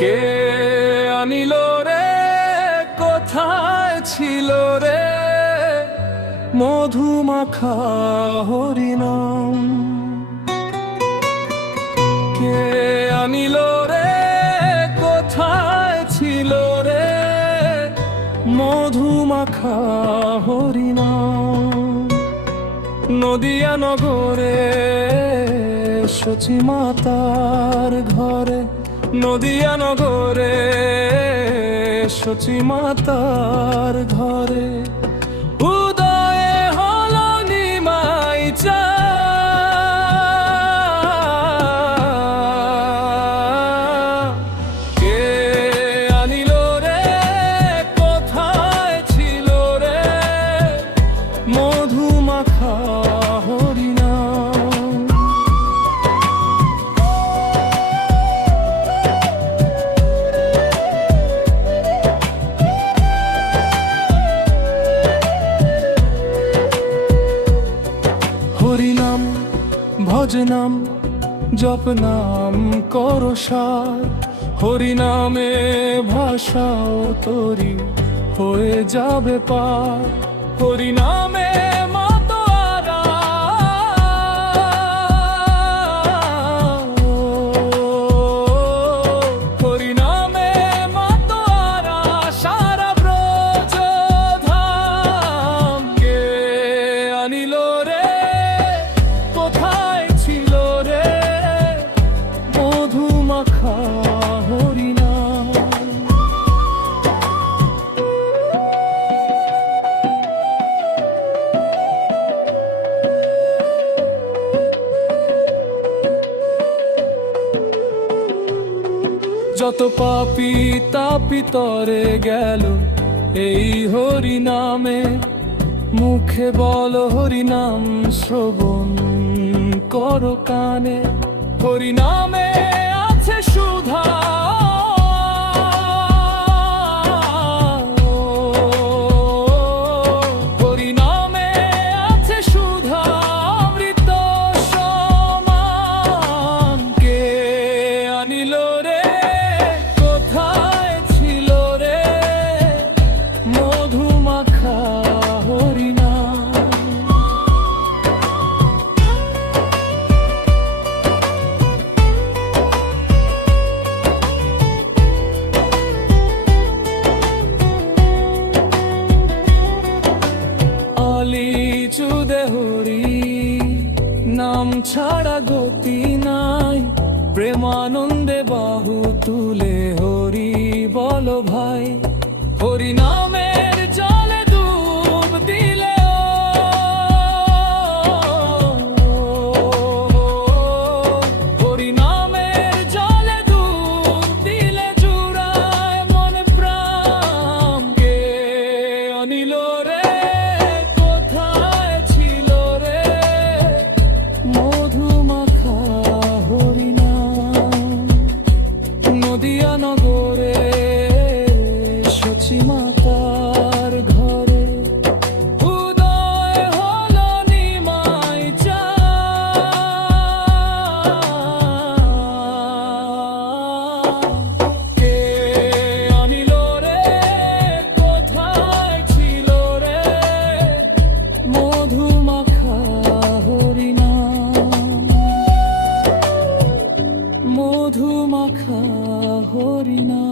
কে আনিল রে, কোথায় ছিল রে মধুমাখা হরিনাম? কে আনিল রে, কোথায় ছিল রে মধুমাখা হরিনাম? নদিয়া নগরে সচি মাতার ঘরে, নদিয়া নগরে সচি মাতার ঘরে উদয়ে হলো নিমাই চাঁদ। কে আনিল রে, কোথায় ছিল রে মধুমাখা হরিনাম? হরিনাম ভজনাম জপনাম করো সার, হরিনামে ভাষাও তরি হয়ে যাবে পার। হরিনামে মাতোয়ারা হরিনামে মাতোয়ারা সারা ব্রজ ধাম। কে আনিল রে, কোথায় ছিল রে মধুমাখা হরিনাম? যত পাপী তাপি তরে গেল এই হরিনামে, মুখে বল হরিনাম শ্রবণ করো কানে। হরিনামে আছে সুধা, হরিনামে আছে সুধা অমৃত সমান। কে আনিল রে, কোথায় ছিল রে মধুমাখা হরিনাম? আলি চুদে হরি নাম ছাড়া গতি নাই, প্রেমানন্দে বাহু তুলে হরি বল ভাই। হরি নামের জলে ডুব দিলে হরি নামের জলে ডুব দিলে জুড়ায় মন প্রাণ। কে আনিল রে, কোথায় ছিল রে মধুমাখা হরিনাম? নদিয়া নগরে সচি মাতার ঘরে উদয় হলো নিমাই চাঁদ। কে আনিল রে, কোথায় ছিল রে মধুমাখা হরিনাম? মধুমাখা হরিনাম।